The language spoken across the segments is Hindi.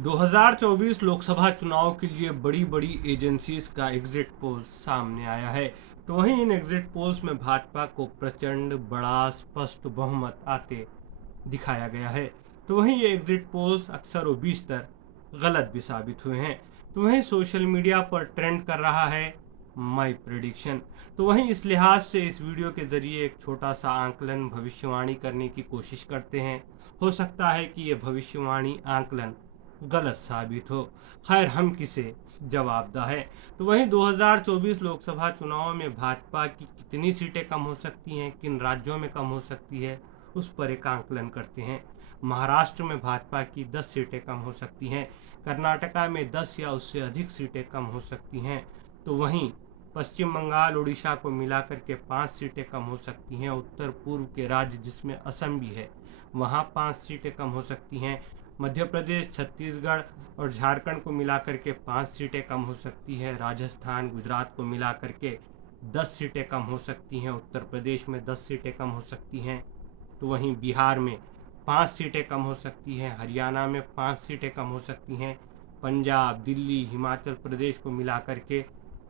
2024 लोकसभा चुनाव के लिए बड़ी बड़ी एजेंसीज का एग्जिट पोल सामने आया है। तो वहीं इन एग्जिट पोल्स में भाजपा को प्रचंड बड़ा स्पष्ट बहुमत आते दिखाया गया है। तो वहीं ये एग्जिट पोल्स अक्सर व बीसतर गलत भी साबित हुए हैं। तो वहीं सोशल मीडिया पर ट्रेंड कर रहा है माई प्रेडिक्शन। तो वहीं इस लिहाज से इस वीडियो के जरिए एक छोटा सा आंकलन भविष्यवाणी करने की कोशिश करते हैं। हो सकता है कि ये भविष्यवाणी आंकलन गलत साबित हो। खैर, हम किसे जवाबदा है। तो वहीं 2024 लोकसभा चुनाव में भाजपा की कितनी सीटें कम हो सकती हैं, किन राज्यों में कम हो सकती है, उस पर एक आंकलन करते हैं। महाराष्ट्र में भाजपा की 10 सीटें कम हो सकती हैं, कर्नाटका में 10 या उससे अधिक सीटें कम हो सकती हैं। तो वहीं पश्चिम बंगाल उड़ीसा को मिलाकर के 5 सीटें कम हो सकती हैं। उत्तर पूर्व के राज्य जिसमें असम भी है, वहाँ 5 सीटें कम हो सकती हैं। मध्य प्रदेश, छत्तीसगढ़ और झारखंड को मिलाकर के 5 सीटें कम हो सकती है। राजस्थान, गुजरात को मिलाकर के 10 सीटें कम हो सकती हैं। उत्तर प्रदेश में 10 सीटें कम हो सकती हैं। तो वहीं बिहार में 5 सीटें कम हो सकती हैं। हरियाणा में 5 सीटें कम हो सकती हैं। पंजाब, दिल्ली, हिमाचल प्रदेश को मिलाकर के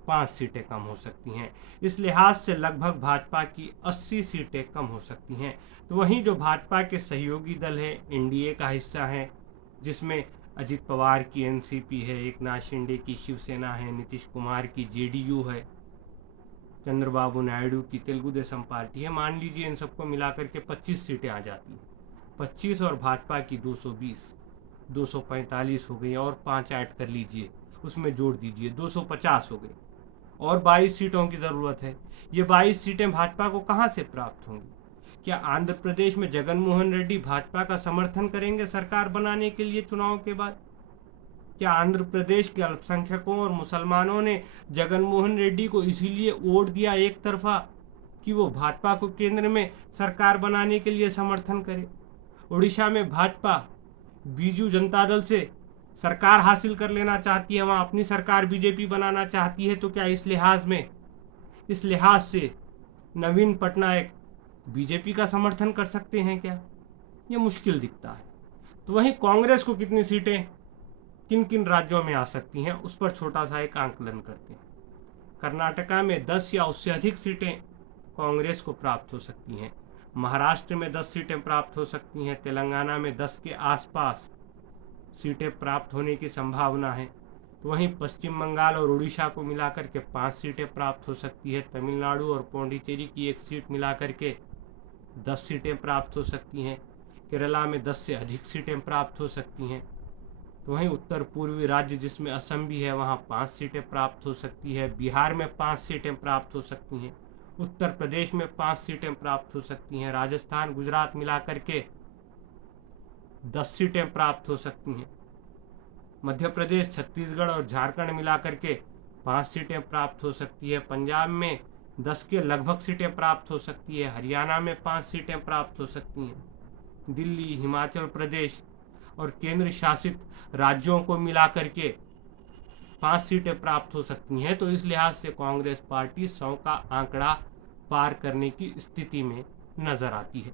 5 सीटें कम हो सकती हैं। इस लिहाज से लगभग भाजपा की 80 सीटें कम हो सकती हैं। तो वहीं जो भाजपा के सहयोगी दल है, एनडीए का हिस्सा है, जिसमें अजित पवार की एनसीपी है, एकनाथ शिंदे की शिवसेना है, नीतीश कुमार की जेडीयू है, चंद्रबाबू नायडू की तेलुगु देशम पार्टी है, मान लीजिए इन सबको मिलाकर के 25 सीटें आ जाती हैं। 25 और भाजपा की 220, 245 हो गई, और 5 ऐड कर लीजिए, उसमें जोड़ दीजिए, 250 हो गई, और 22 सीटों की ज़रूरत है। ये 22 सीटें भाजपा को कहाँ से प्राप्त होंगी? क्या आंध्र प्रदेश में जगन मोहन रेड्डी भाजपा का समर्थन करेंगे सरकार बनाने के लिए चुनाव के बाद? क्या आंध्र प्रदेश के अल्पसंख्यकों और मुसलमानों ने जगन मोहन रेड्डी को इसीलिए वोट दिया एक तरफा कि वो भाजपा को केंद्र में सरकार बनाने के लिए समर्थन करे? उड़ीसा में भाजपा बीजू जनता दल से सरकार हासिल कर लेना चाहती है, वहाँ अपनी सरकार बीजेपी बनाना चाहती है। तो क्या इस लिहाज से नवीन पटनायक बीजेपी का समर्थन कर सकते हैं क्या? ये मुश्किल दिखता है। तो वहीं कांग्रेस को कितनी सीटें किन किन राज्यों में आ सकती हैं, उस पर छोटा सा एक आंकलन करते हैं। कर्नाटका में 10 या उससे अधिक सीटें कांग्रेस को प्राप्त हो सकती हैं। महाराष्ट्र में 10 सीटें प्राप्त हो सकती हैं। तेलंगाना में 10 के आसपास सीटें प्राप्त होने की संभावना है। तो वहीं पश्चिम बंगाल और उड़ीसा को मिलाकर के 5 सीटें प्राप्त हो सकती है। तमिलनाडु और पौंडीचेरी की एक सीट मिलाकर के 10 सीटें प्राप्त हो सकती हैं। केरला में 10 से अधिक सीटें प्राप्त हो सकती हैं। तो वहीं उत्तर पूर्वी राज्य जिसमें असम भी है, वहाँ 5 सीटें प्राप्त हो सकती है। बिहार में 5 सीटें प्राप्त हो सकती हैं। उत्तर प्रदेश में 5 सीटें प्राप्त हो सकती हैं। राजस्थान, गुजरात मिलाकर के 10 सीटें प्राप्त हो सकती हैं। मध्य प्रदेश, छत्तीसगढ़ और झारखंड मिलाकर के 5 सीटें प्राप्त हो सकती है। पंजाब में 10 के लगभग सीटें प्राप्त हो सकती है। हरियाणा में 5 सीटें प्राप्त हो सकती हैं। दिल्ली, हिमाचल प्रदेश और केंद्र शासित राज्यों को मिलाकर के 5 सीटें प्राप्त हो सकती हैं। तो इस लिहाज से कांग्रेस पार्टी 100 का आंकड़ा पार करने की स्थिति में नजर आती है।